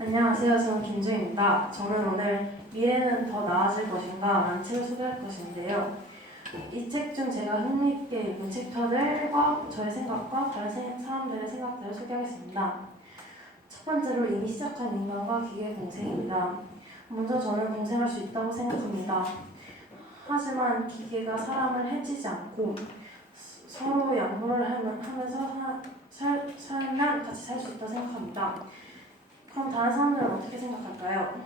안녕하세요. 저는 김주입니다. 저는 오늘 미래는 더 나아질 것인가 라는 책을 소개할 것인데요. 이 책 중 제가 흥미있게 읽은 챕터들과 저의 생각과 다른 사람들의 생각들을 소개하겠습니다. 첫 번째로 이미 시작한 인간과 기계의 공생입니다. 먼저 저는 공생할 수 있다고 생각합니다. 하지만 기계가 사람을 해치지 않고 서로 양보를 하면서 살면 같이 살 수 있다고 생각합니다. 그럼 다른 사람들은 어떻게 생각할까요?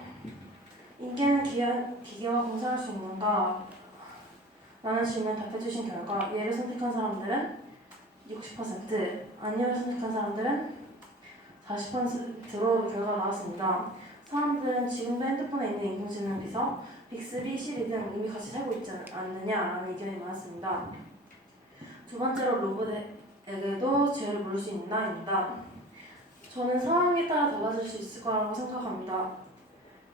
인간은 기계와 공생할 수 있는가? 라는 질문에 답해주신 결과 예를 선택한 사람들은 60%, 아니요를 선택한 사람들은 40%로 결과가 나왔습니다. 사람들은 지금도 핸드폰에 있는 인공지능 비서, 빅스비, 시리 등 이미 같이 살고 있지 않느냐라는 의견이 많았습니다. 두 번째로 로봇에게도 죄를 물을 수 있나입니다. 저는 상황에 따라 달라질 수 있을 거라고 생각합니다.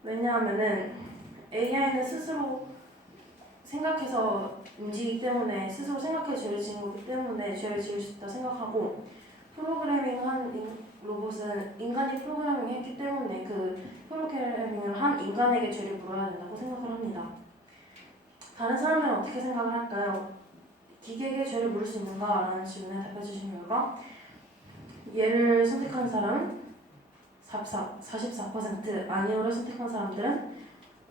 왜냐하면은 AI는 스스로 생각해서 움직이기 때문에 스스로 생각해 죄를 지은 거기 때문에 죄를 지을 수 있다 생각하고 프로그래밍한 로봇은 인간이 프로그래밍했기 때문에 그 프로그래밍을 한 인간에게 죄를 물어야 된다고 생각을 합니다. 다른 사람들은 어떻게 생각을 할까요? 기계에게 죄를 물을 수 있는가? 라는 질문에 답해주신 결과 얘를 선택한 사람은 44%, 아니오를 선택한 사람들은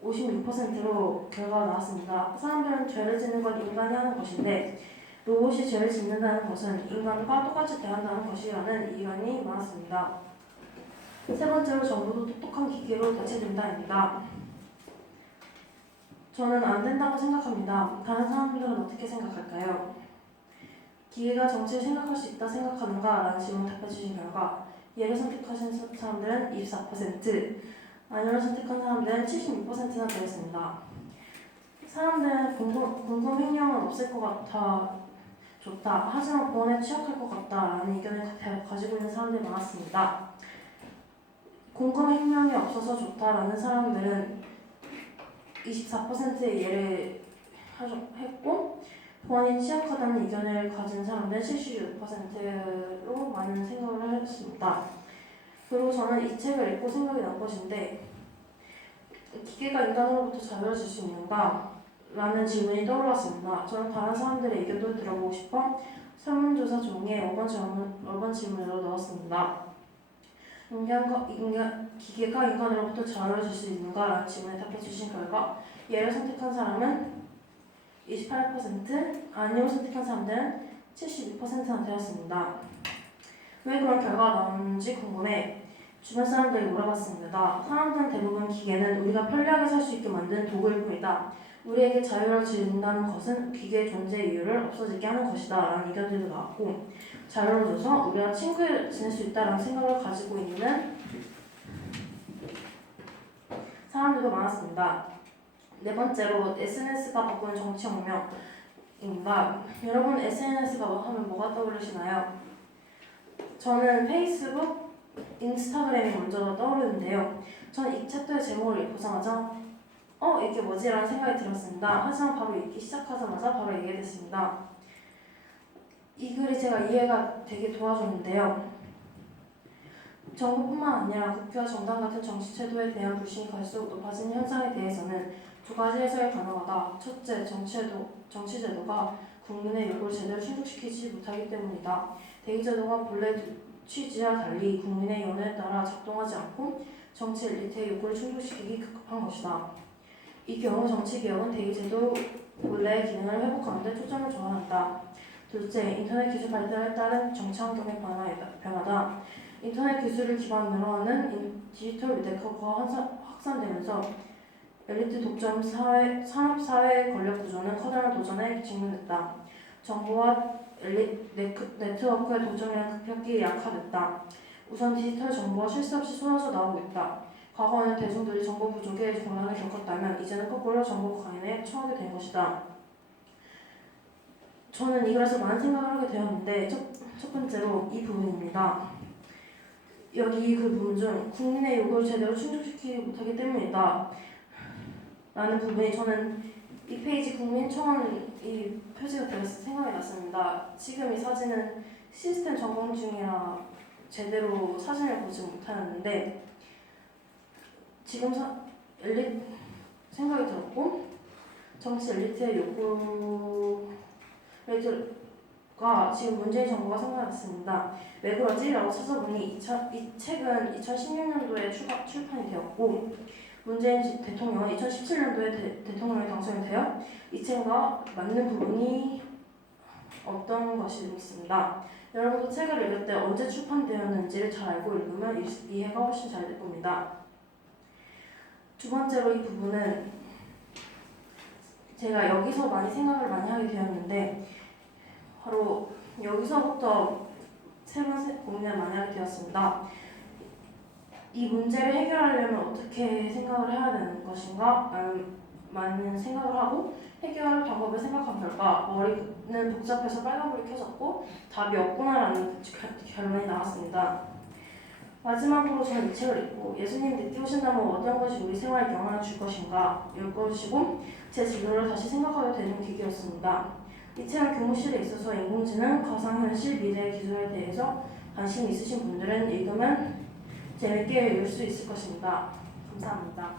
56%로 결과가 나왔습니다. 사람들은 죄를 짓는 건 인간이 하는 것인데 로봇이 죄를 짓는다는 것은 인간과 똑같이 대한다는 것이라는 의견이 많았습니다. 세 번째로 정부도 똑똑한 기계로 대체된다입니다. 저는 안 된다고 생각합니다. 다른 사람들은 어떻게 생각할까요? 기계가 정치를 생각할 수 있다 생각하는가? 라는 질문 답해주신 결과 얘를 선택하신 사람들은 24%, 아니를 선택한 사람들은 76%나 되었습니다. 사람들은 공공횡령은 없을 것 같아 좋다. 하지만 보안에 취약할 것 같다라는 의견을 가지고 있는 사람들이 많았습니다. 공공횡령이 없어서 좋다라는 사람들은 24%의 예를 했고 보안이 취약하다는 의견을 가진 사람들은 76%로 많은 생각을 했습니다. 그리고 저는 이 책을 읽고 생각이 난 것인데 기계가 인간으로부터 자유로워질 수 있는가? 라는 질문이 떠올랐습니다. 저는 다른 사람들의 의견도 들어보고 싶어 설문조사 종이에 5번 질문으로 넣었습니다. 기계가 인간으로부터 자유로워질 수 있는가? 라는 질문에 답해주신 결과 얘를 선택한 사람은 28%, 아니요 선택한 사람들은 72%나 되었습니다. 왜 그런 결과가 나오는지 궁금해 주변 사람들에게 물어봤습니다. 사람들은 대부분 기계는 우리가 편리하게 살 수 있게 만든 도구일 뿐이다. 우리에게 자유를 준다는 것은 기계의 존재 이유를 없어지게 하는 것이다 라는 의견들도 나왔고 자유를 줘서 우리가 친구를 지낼 수 있다는 생각을 가지고 있는 사람들도 많았습니다. 네 번째로 SNS가 바꾸는 정치혁명입니다. 여러분 SNS가 하면 뭐가 떠오르시나요? 저는 페이스북, 인스타그램이 먼저 떠오르는데요. 저는 이 챕터의 제목을 읽고자마자 이게 뭐지? 라는 생각이 들었습니다. 하지만 바로 읽기 시작하자마자 바로 얘기가 됐습니다. 이 글이 제가 이해가 되게 도와줬는데요. 정부뿐만 아니라 국회와 정당 같은 정치 제도에 대한 불신이 갈수록 높아지는 현상에 대해서는 두 가지 해석이 가능하다. 첫째, 정치 제도가 국민의 요구를 제대로 충족시키지 못하기 때문이다. 대의제도가 본래 취지와 달리 국민의 연호에 따라 작동하지 않고 정치 엘리트의 요구를 충족시키기 급급한 것이다. 이 경우 정치개혁은 대의제도 본래의 기능을 회복하는 데 초점을 둬야 한다. 둘째, 인터넷 기술 발달에 따른 정치 환경의 변화다. 인터넷 기술을 기반으로 하는 디지털 네트워크가 확산되면서 엘리트 독점 산업사회의 권력 구조는 커다란 도전에 직면했다. 정보와 네트워크의 도전이란 급격히 약화됐다. 우선 디지털 정보가 쉴 새 없이 쏟아져 나오고 있다. 과거에는 대중들이 정보 부족의 곤란을 겪었다면 이제는 거꾸로 정보 강인에 처하게 된 것이다. 저는 이 글에서 많은 생각을 하게 되었는데 첫 번째로 이 부분입니다. 여기 그 부분 중 국민의 요구를 제대로 충족시키지 못하기 때문이다 라는 부분이 저는 이 페이지 국민청원이 표지가 되어서 생각이 났습니다. 지금 이 사진은 시스템 점검 중이라 제대로 사진을 보지 못하였는데 지금 생각이 들었고 정치 엘리트의 요구가 지금 문재인 정부가 생각났습니다. 왜 그러지? 라고 찾아보니 이 책은 2016년도에 출판이 되었고 문재인 대통령은 2017년도에 대통령에 당선이 되어 이 책과 맞는 부분이 어떤 것이 있습니다. 여러분도 책을 읽을 때 언제 출판되었는지를 잘 알고 읽으면 이해가 훨씬 잘 될 겁니다. 두 번째로 이 부분은 제가 여기서 생각을 많이 하게 되었는데 바로 여기서부터 세 번 고민을 많이 하게 되었습니다. 이 문제를 해결하려면 어떻게 생각을 해야 되는 것인가? 많은 생각을 하고 해결 방법을 생각한 결과 머리는 복잡해서 빨간불이 켜졌고 답이 없구나라는 결론이 나왔습니다. 마지막으로 저는 이 책을 읽고 예수님 늦게 오신다면 어떤 것이 우리 생활에 영향을 줄 것인가 일 것이고 제 진로를 다시 생각하게 되는 계기였습니다. 이 책은 교무실에 있어서 인공지능, 가상현실, 미래의 기술에 대해서 관심 있으신 분들은 읽으면 재밌게 읽을 수 있을 것입니다. 감사합니다.